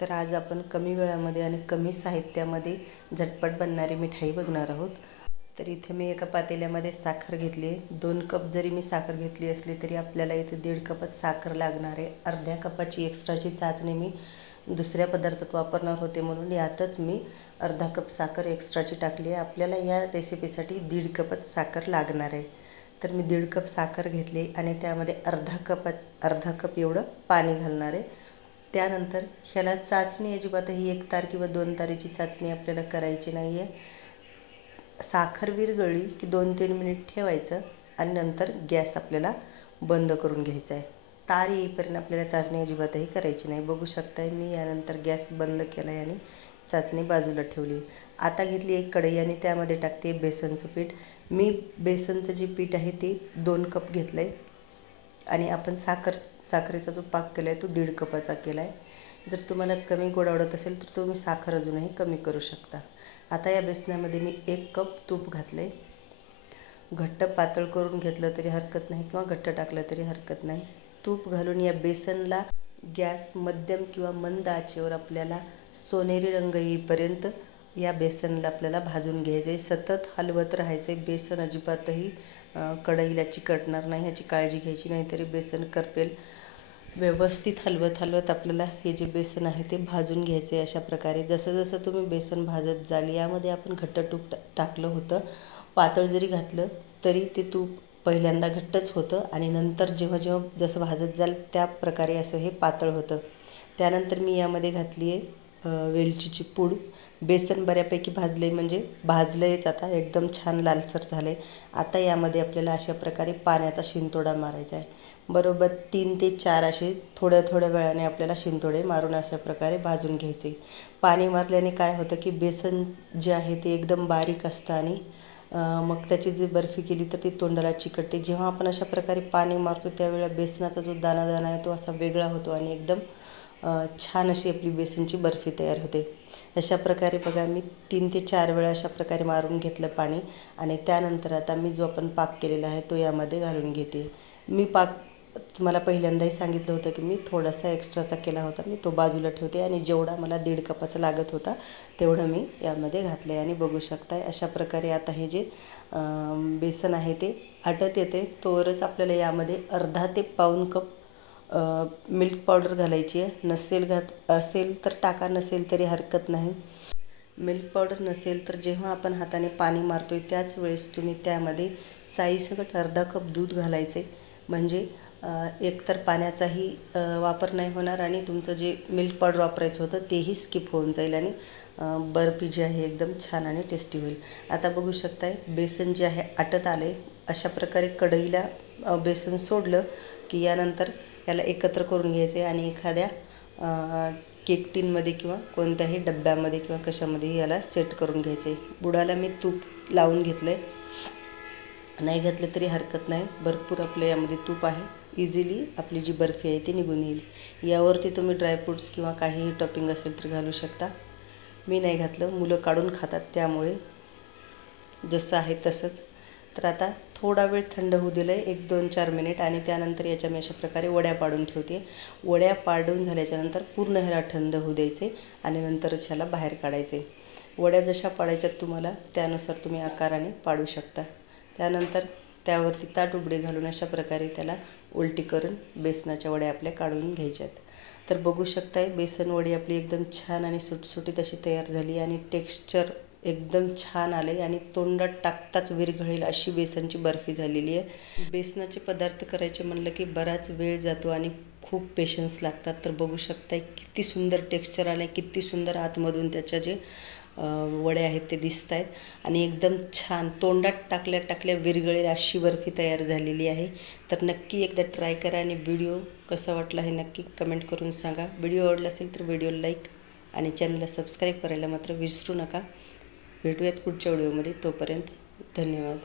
तर आज आपण कमी वेळामध्ये आणि कमी साहित्यामध्ये झटपट बनणारी मिठाई बघणार आहोत। तर इथे मी एका पातेल्यामध्ये साखर घेतली आहे। 2 कप जरी मी साखर घेतली असली तरी आपल्याला इथे 1.5 कपच साखर लागणार आहे। अर्ध्या कपाची एक्स्ट्राची चाचणी मी दुसऱ्या पदार्थात वापरणार होते म्हणून यातच मी अर्धा कप साखर एक्स्ट्राची टाकली आहे। आपल्याला या रेसिपीसाठी 1.5 कपच साखर लागणार आहे। तर मी 1.5 कप साखर घेतली आणि त्यामध्ये अर्धा कप एवढं पाणी घालणार आहे। त्यानंतर ह्याला चाचणी अजिबातही 1 तार किंवा 2 तारेची चाचणी आपल्याला करायची नाही आहे। साखर विरघळली की 2-3 मिनिट ठेवायचं आणि नंतर गॅस आपल्याला बंद करून घ्यायचा आहे। तार येईपर्यंत आपल्याला चाचणी अजिबातही करायची नाही। बघू शकताय मी यानंतर गॅस बंद केला आहे आणि चाचणी बाजूला ठेवली। आता घेतली एक कढई आणि त्यामध्ये टाकते बेसनचं पीठ। मी बेसनचं जे पीठ आहे ते 2 कप घेतलं आहे आणि आपण साखरेचा जो पाक केला आहे तो 1.5 कपाचा केला आहे। जर तुम्हाला कमी गोड आवडत असेल तर तुम्ही साखर अजूनही कमी करू शकता। आता या बेसनामध्ये मी 1 कप तूप घातले। घट्ट पातळ करून घेतलं तरी हरकत नाही किंवा घट्ट टाकलं तरी हरकत नाही। तूप घालून या बेसनला गॅस मध्यम किंवा मंद आचेवर आपल्याला सोनेरी रंग येईपर्यंत या बेसनला आपल्याला भाजून घ्यायचे। सतत हलवत राहायचे। बेसन अजिबातही कढईला चिकटणार नाही याची काळजी घ्यायची, नाहीतरी बेसन करपेल। व्यवस्थित हलवत आपल्याला हे जे बेसन आहे ते भाजून घ्यायचे। अशा प्रकारे जसं जसं तुम्ही बेसन भाजत जाल, यामध्ये आपण घट्ट तूप टाकलं होतं। पातळ जरी घातलं तरी ते तूप पहिल्यांदा घट्टच होतं आणि नंतर जेव्हा जेव्हा जसं भाजत जाल त्या प्रकारे असं हे पातळ होतं। त्यानंतर मी यामध्ये घातली आहे वेलचीची पूड। बेसन बऱ्यापैकी भाजले, म्हणजे भाजलंयच आता एकदम छान लालसर झाले। आता यामध्ये आपल्याला अशा प्रकारे पाण्याचा शिंतोडा मारायचा आहे। बरोबर 3 ते 4 असे थोड्या वेळाने आपल्याला शिंतोडे मारून अशा प्रकारे भाजून घ्यायचे। पाणी मारल्याने काय होतं की बेसन जे आहे ते एकदम बारीक असतं आणि मग त्याची जी बर्फी केली तर ती तोंडाला चिकटते। जेव्हा आपण अशा प्रकारे पाणी मारतो त्यावेळेला बेसनाचा जो दाणा आहे तो असा वेगळा होतो आणि एकदम छान अशी आपली बेसनची बर्फी तयार होते। अशा प्रकारे बघा मी 3 ते 4 वेळा अशा प्रकारे मारून घेतलं पाणी आणि त्यानंतर आता मी जो आपण पाक केलेला आहे तो यामध्ये घालून घेते। मी पाक तुम्हाला पहिल्यांदाही सांगितलं होतं की मी थोडासा एक्स्ट्राचा केला होता, मी तो बाजूला ठेवते आणि जेवढा मला 1.5 कपाचा लागत होता तेवढं मी यामध्ये घातलं आहे। आणि बघू शकताय अशा प्रकारे आता हे जे बेसन आहे ते आटत येते तोवरच आपल्याला यामध्ये अर्धा ते पाऊण कप मिल्क पावडर घालायची आहे। असेल तर टाका, नसेल तरी हरकत नाही। मिल्क पावडर नसेल तर जेव्हा आपण हाताने पाणी मारतोय त्याच वेळेस तुम्ही त्यामध्ये साईसकट अर्धा कप दूध घालायचे, म्हणजे एकतर पाण्याचाही वापर नाही होणार आणि तुमचं जे मिल्क पावडर वापरायचं होतं तेही स्किप होऊन जाईल आणि बर्फी जी आहे एकदम छान आणि टेस्टी होईल। आता बघू शकताय बेसन जे आहे आटत आले। अशा प्रकारे कढईला बेसन सोडलं की यानंतर याला एकत्र करून घ्यायचे आणि एखाद्या केक टिनमध्ये किंवा कोणत्याही डब्यामध्ये किंवा कशामध्ये याला सेट करून घ्यायचे। बुडाला मी तूप लावून घेतलं आहे, नाही घातलं तरी हरकत नाही, भरपूर आपल्या यामध्ये तूप आहे। इझिली आपली जी बर्फी आहे ती निघून येईल। यावरती तुम्ही ड्रायफ्रूट्स किंवा काहीही टॉपिंग असेल तर घालू शकता। मी नाही घातलं, मुलं काढून खातात त्यामुळे जसं आहे तसंच। तर आता थोडा वेळ थंड होऊ दिलं आहे, 1-2-4 मिनिट, आणि त्यानंतर याच्या मी अशा प्रकारे वड्या पाडून ठेवते। वड्या पाडून झाल्याच्यानंतर पूर्ण ह्याला थंड होऊ द्यायचे आणि नंतरच ह्याला बाहेर काढायचे। वड्या जशा पाडायच्यात तुम्हाला त्यानुसार तुम्ही आकाराने पाडू शकता। त्यानंतर त्यावरती ताट उघडे घालून अशा प्रकारे त्याला उलटी करून बेसनाच्या वड्या आपल्या काढून घ्यायच्यात। तर बघू शकताय बेसन वडी आपली एकदम छान आणि सुटसुटीत अशी तयार झाली आणि टेक्स्चर एकदम छान आले आणि तोंडात टाकताच विरघळेल अशी बेसनची बर्फी झालेली आहे। बेसनाचे पदार्थ करायचे म्हणलं की बराच वेळ जातो आणि खूप पेशन्स लागतात। तर बघू शकताय किती सुंदर टेक्स्चर आलं आहे, किती सुंदर आतमधून त्याच्या जे वडे आहेत ते दिसत आहेत आणि एकदम छान तोंडात टाकल्या विरघळेल अशी बर्फी तयार झालेली आहे। तर नक्की एकदा ट्राय करा आणि व्हिडिओ कसा वाटला हे नक्की कमेंट करून सांगा। व्हिडिओ आवडला असेल तर व्हिडिओ लाईक आणि चॅनलला सबस्क्राईब करायला मात्र विसरू नका। भेटूयात पुढच्या व्हिडिओमध्ये, तोपर्यंत धन्यवाद।